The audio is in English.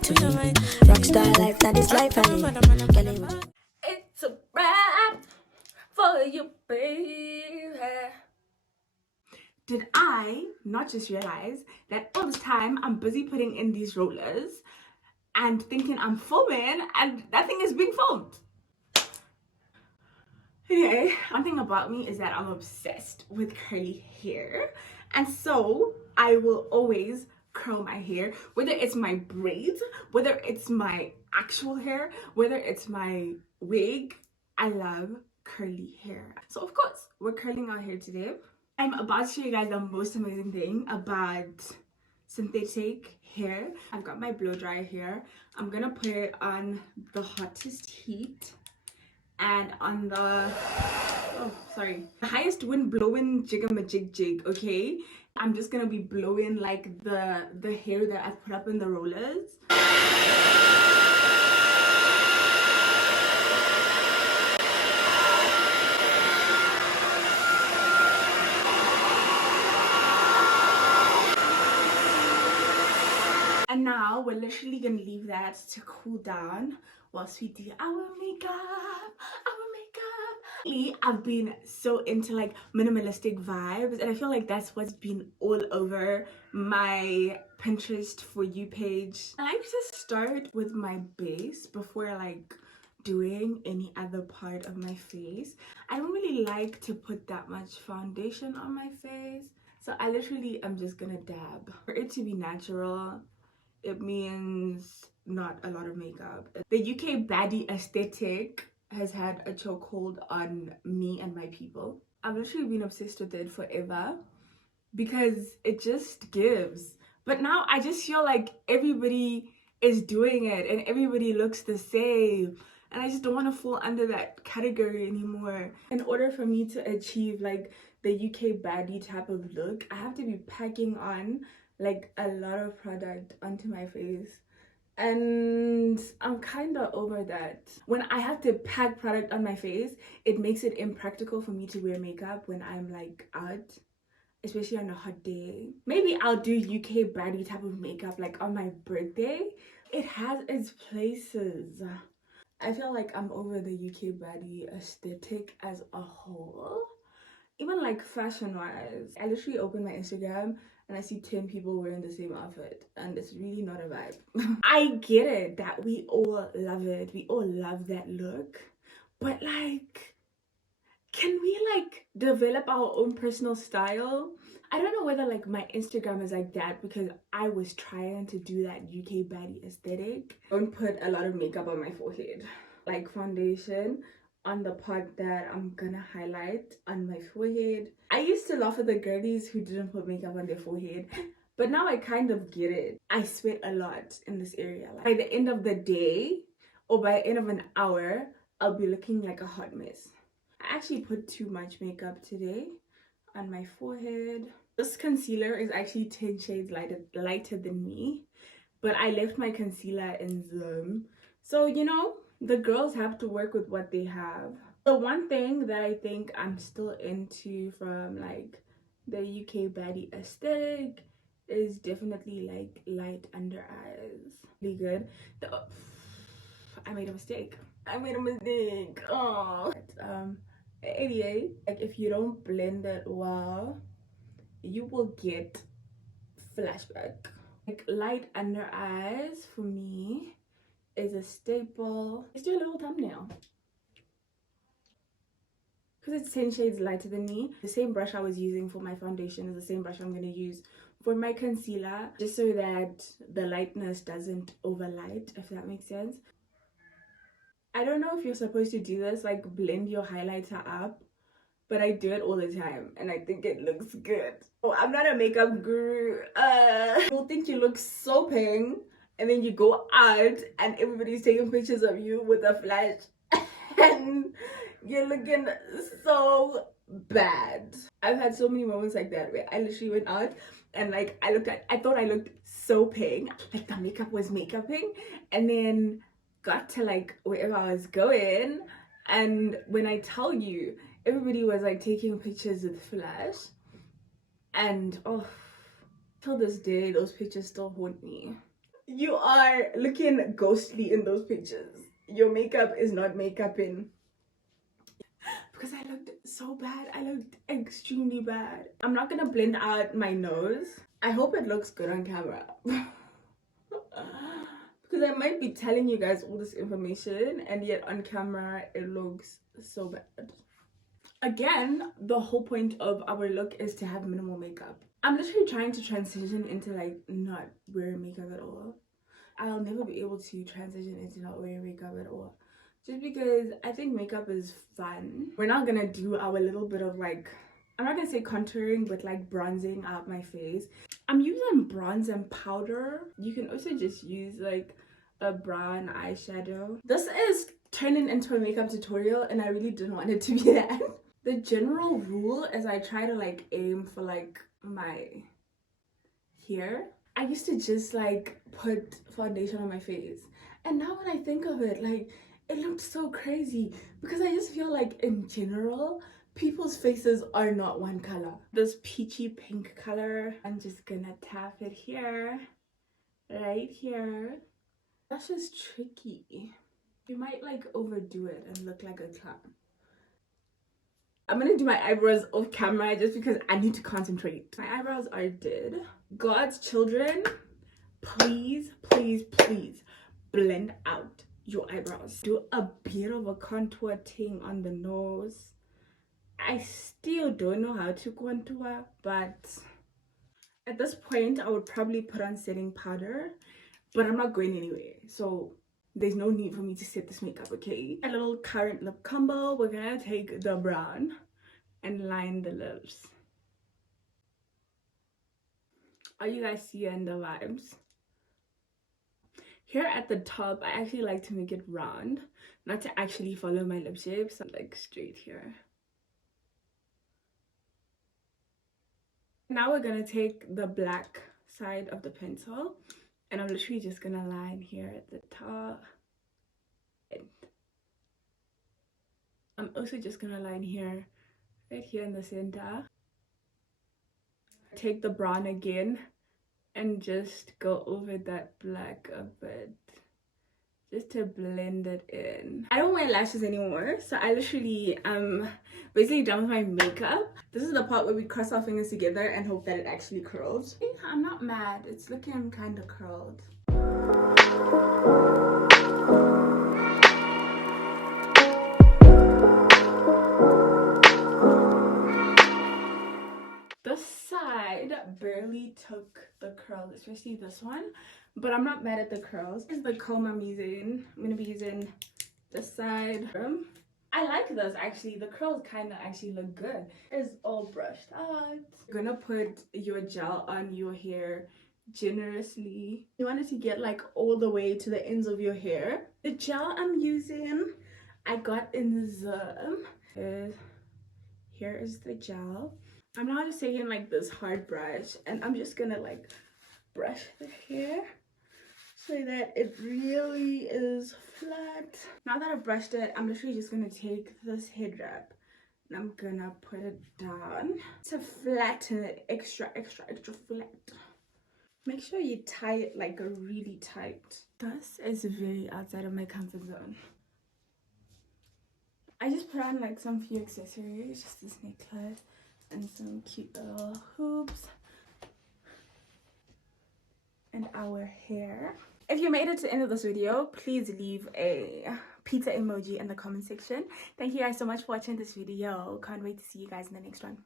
between. Rockstar life, that is life, honey. It's a wrap for you, baby. Did I not just realize that all this time I'm busy putting in these rollers and thinking I'm filming and that thing is being filmed? Anyway, one thing about me is that I'm obsessed with curly hair, and so I will always curl my hair, whether it's my braids, whether it's my actual hair, whether it's my wig. I love curly hair. So of course we're curling our hair today. I'm about to show you guys the most amazing thing about synthetic hair. I've got my blow dryer here. I'm gonna put it on the hottest heat and on the highest wind blowing jiggamajig jig, okay? I'm just gonna be blowing like the hair that I put up in the rollers. And now we're literally gonna leave that to cool down whilst we do our makeup. I've been so into like minimalistic vibes, and I feel like that's what's been all over my Pinterest For You page. I like to start with my base before like doing any other part of my face. I don't really like to put that much foundation on my face, so I literally am just gonna dab. For it to be natural, it means not a lot of makeup. The UK baddie aesthetic has had a chokehold on me and my people. I've literally been obsessed with it forever because it just gives. But now I just feel like everybody is doing it and everybody looks the same, and I just don't want to fall under that category anymore. In order for me to achieve like the UK baddie type of look, I have to be packing on like a lot of product onto my face, and I'm kind of over that. When I have to pack product on my face, it makes it impractical for me to wear makeup when I'm like out, especially on a hot day. Maybe I'll do UK baddie type of makeup like on my birthday. It has its places. I feel like I'm over the UK baddie aesthetic as a whole. Even like fashion wise, I literally open my Instagram and I see 10 people wearing the same outfit, and it's really not a vibe. I get it that we all love it, we all love that look, but like, can we like develop our own personal style? I don't know whether like my Instagram is like that because I was trying to do that UK baddie aesthetic. Don't put a lot of makeup on my forehead, like foundation on the part that I'm gonna highlight on my forehead. I used to laugh at the girlies who didn't put makeup on their forehead, but now I kind of get it. I sweat a lot in this area. Like, by the end of the day or by the end of an hour, I'll be looking like a hot mess. I actually put too much makeup today on my forehead. This concealer is actually 10 shades lighter than me, but I left my concealer in ZIM. So, you know, the girls have to work with what they have. The one thing that I think I'm still into from like the UK baddie aesthetic is definitely like light under eyes. Really good. I made a mistake. Oh. Anyway, like if you don't blend it well, you will get flashback. Like light under eyes for me is a staple. Let's do a little thumbnail. Because it's 10 shades lighter than me, the same brush I was using for my foundation is the same brush I'm going to use for my concealer, just so that the lightness doesn't overlight, if that makes sense. I don't know if you're supposed to do this, like blend your highlighter up, but I do it all the time and I think it looks good. Oh, I'm not a makeup guru. You'll think you look so pink, and then you go out and everybody's taking pictures of you with a flash and you're looking so bad. I've had so many moments like that where I literally went out and like I thought I looked so pink, like the makeup was makeuping, and then got to like wherever I was going, and when I tell you, everybody was like taking pictures with flash, and oh, till this day those pictures still haunt me. You are looking ghostly in those pictures. Your makeup is not makeup-in. Because I looked so bad. I looked extremely bad. I'm not gonna blend out my nose. I hope it looks good on camera. Because I might be telling you guys all this information and yet on camera it looks so bad. Again, the whole point of our look is to have minimal makeup. I'm literally trying to transition into like not wearing makeup at all. I'll never be able to transition into not wearing makeup at all. Just because I think makeup is fun. We're not gonna do our little bit of like, I'm not gonna say contouring, but like bronzing out my face. I'm using bronze and powder. You can also just use like a brown eyeshadow. This is turning into a makeup tutorial and I really didn't want it to be that. The general rule is I try to like aim for like my hair. I used to just like put foundation on my face. And now when I think of it, like it looked so crazy because I just feel like in general, people's faces are not one color. This peachy pink color, I'm just gonna tap it here, right here. That's just tricky. You might like overdo it and look like a clown. I'm gonna do my eyebrows off camera just because I need to concentrate. My eyebrows are dead. God's children, please, please, please blend out your eyebrows. Do a bit of a contour thing on the nose. I still don't know how to contour, but at this point I would probably put on setting powder, but I'm not going anywhere, so there's no need for me to set this makeup, okay? A little current lip combo. We're gonna take the brown and line the lips. Are you guys seeing the vibes? Here at the top, I actually like to make it round, not to actually follow my lip shape, so like straight here. Now we're gonna take the black side of the pencil and I'm literally just gonna line here at the top. And I'm also just gonna line here, right here in the center. Take the brown again and just go over that black a bit, just to blend it in. I don't wear lashes anymore, so I literally basically done with my makeup. This is the part where we cross our fingers together and hope that it actually curls. I'm not mad, it's looking kind of curled. This side barely took the curl, especially this one, but I'm not mad at the curls. This is the comb I'm using. I'm gonna be using this side. I like this actually. The curls kind of actually look good. It's all brushed out. You're gonna put your gel on your hair generously. You want it to get like all the way to the ends of your hair. The gel I'm using, I got in ZIM. Here is the gel. I'm now just taking like this hard brush and I'm just gonna like brush the hair so that it really is flat. Now that I've brushed it, I'm literally just gonna take this head wrap and I'm gonna put it down to flatten it extra flat. Make sure you tie it like really tight. This is very outside of my comfort zone. I just put on like some few accessories, just this necklace and some cute little hoops and our hair. If you made it to the end of this video, please leave a pizza emoji in the comment section. Thank you guys so much for watching this video. Can't wait to see you guys in the next one.